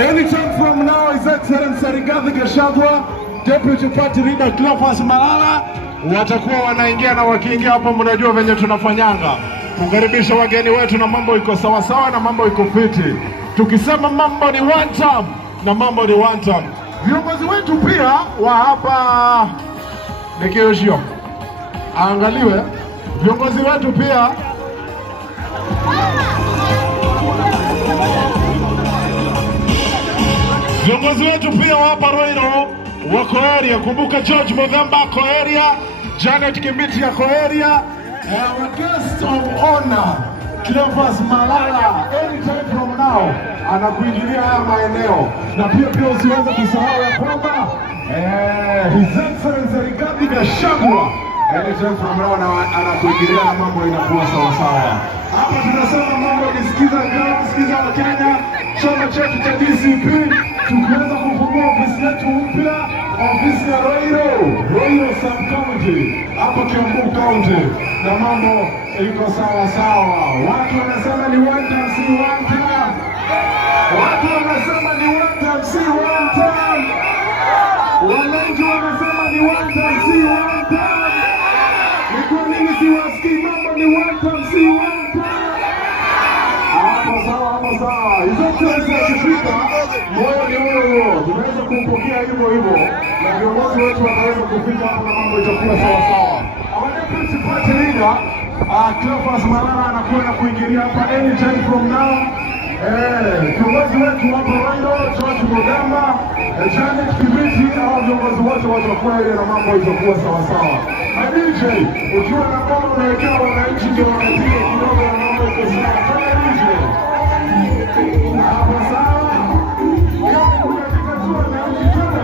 Anytime from now, His Excellency Rigathi Gachagua, Deputy Party Leader Cleophas Malala watakuwa wanaingia, na wakiingia hapo mnajua venye tunafanyanga kukaribisha wageni wetu, na mambo iko sawa sawa na mambo iko fiti. Tukisema mambo ni one time na mambo ni one time. Viongozi wetu pia wa hapa Nekeoshio angaliwe, viongozi wetu pia wa hapa Roiro wako area. Kumbuka George Muthamba ako area, Janet Kimbiti ako area, our guest of honor Cleophas Malala anytime from now anakuingilia haya maeneo. Na pia usiweze kusahau ya kwamba His Excellency Rigathi Gachagua anytime from now anakuingilia na mambo inakuwa sawa sawa. Hapa tunasema mambo sikiza wa Kenya, chama chetu cha DCP tukiweza kufungua ofisi yetu mpya, ofisi ya Roiro Sub-County hapa Kiambu County, na mambo iko sawa sawa. Watu wanasema ni one time si one time. Watu wanasema ni one time si one time. Wananchi wanasema ni one time si one time. Ni kwa nini siwasikii? Mambo ni one time si one time. Hapo sawa. Hizo kesi yakifika, moyo ni huo. Tunaweza kumpokea hivyo. Na viongozi wetu wataweza kufika hapo na mambo itakuwa sawa sawa. Our Deputy Party Leader Cleophas Malala anakwenda kuingilia hapa anytime from now. Viongozi wetu hapa Roiro, George Muthamba, Janet Kimbiti, hao viongozi wote watakuwa ile na mambo itakuwa sawa sawa. Na DJ, ukiwa na ngoma unawekea wananchi ndio wanapiga kidogo na mambo iko sawa. Kama DJ. Hapo sawa. Unafika tu wananchi tena.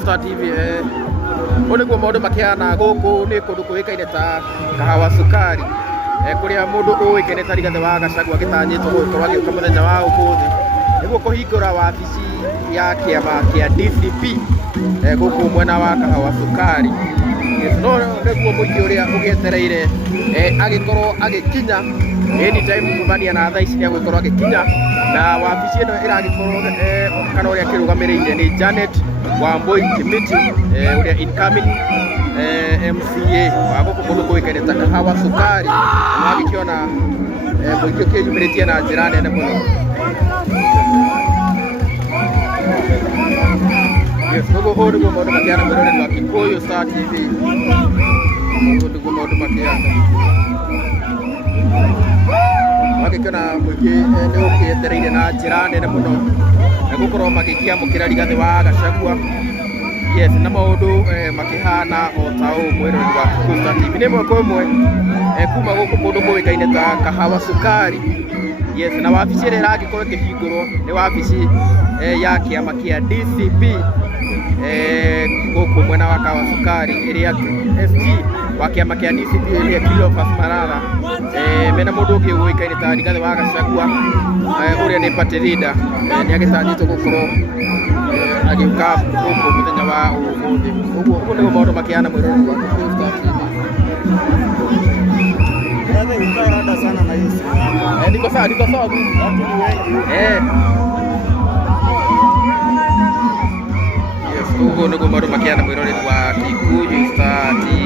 Star TV Ule kwa maundu makiana guku ni kundu kuikaine ta kahawa sukari kuria mundu uikene ta Rigathi wa Gachagua gitanyitwo gukorwo agiuka muthenya wa umuthi niguo kuhingura wabici ya kiama kia DCP guku mwena wa Kahawa Sukari. No niguo muingi uria ugietereire agikorwo agikinya anytime kumania na thaa ici agikorwo agikinya, na wabici ino iragikorwo kana uria kirugamirire ni Janet Wambui Kimiti uria incoming MCA wa guku mundu kuikene ta Kahawa Sukari, na agikiona muingi ukiyumiritie na njira nene muno. Yes, niguo niguo maundu makiana mwiroreri wa Kikuyu Star TV, niguo maundu makiana wagikiona muingi ni ukietereire na njira nene muno na gukorwo magikiamukira Rigathi wa Gachagua. Yes, na maundu makihana o ta u mwiroreri wa Kikuyu Star TV ni mwako imwe kuma guku mundu kuikaine ta Kahawa Sukari. Yes, na wabici ĩrĩa ĩragikorwo ĩkĩhingũrwo nĩ wabici ya kĩama kĩa DCP gũkũ mwena wa Kahawa Sukari, ĩrĩa SG wa kĩama kĩa DCP ĩrĩa Cleophas Malala mena mũndũ ũngĩ ũĩkaine ta Rigathi wa Gachagua ũrĩa nĩ party leader nĩ agĩtanyĩtwo gũkorwo agĩũka gũkũ mũthenya wa ũmũthĩ. Ũguo nĩguo maũndũ makĩhana mwĩroreri wa Kikuyu Star TV. Sana na hiyo simu. Niko sawa watu ni wengi. Yes, huko ndio maũndũ makĩhana mwĩroreri wa Kikuyu Star TV.